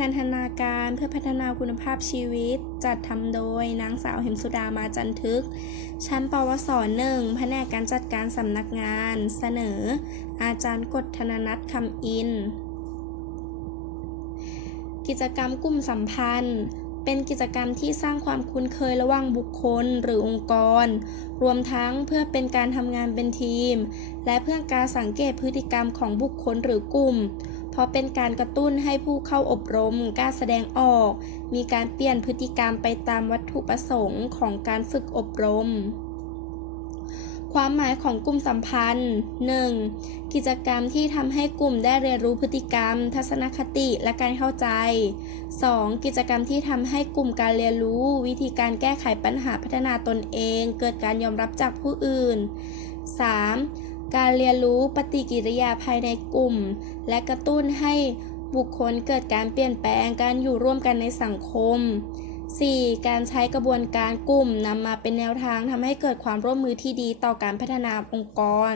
นันทนาการเพื่อพัฒนาคุณภาพชีวิต จัดทำโดยนางสาวเหมสุดามาจันทึก ชั้นปวสหนึ่งแผนกการจัดการสำนักงาน เสนอ อาจารย์กฎธนนัทคำอิน กิจกรรมกลุ่มสัมพันธ์ เป็นกิจกรรมที่สร้างความคุ้นเคยระหว่างบุคคลหรือองค์กร รวมทั้งเพื่อเป็นการทำงานเป็นทีม และเพื่อการสังเกตพฤติกรรมของบุคคลหรือกลุ่ม เพราะเป็นการกระตุ้นให้ผู้เข้าอบรมกล้าแสดงออก มีการเปลี่ยนพฤติกรรมไปตามวัตถุประสงค์ของการฝึกอบรม ความหมายของกลุ่มสัมพันธ์ 1. กิจกรรมที่ทำให้กลุ่มได้เรียนรู้พฤติกรรม ทัศนคติและการเข้าใจ 2. กิจกรรมที่ทำให้กลุ่มการเรียนรู้ วิธีการแก้ไขปัญหาพัฒนาตนเอง เกิดการยอมรับจากผู้อื่น 3. การเรียนรู้ปฏิกิริยาภายในกลุ่ม และกระตุ้นให้บุคคลเกิดการเปลี่ยนแปลงการอยู่ร่วมกันในสังคม 4. การใช้กระบวนการกลุ่มนำมาเป็นแนวทางทำให้เกิดความร่วมมือที่ดีต่อการพัฒนาองค์กร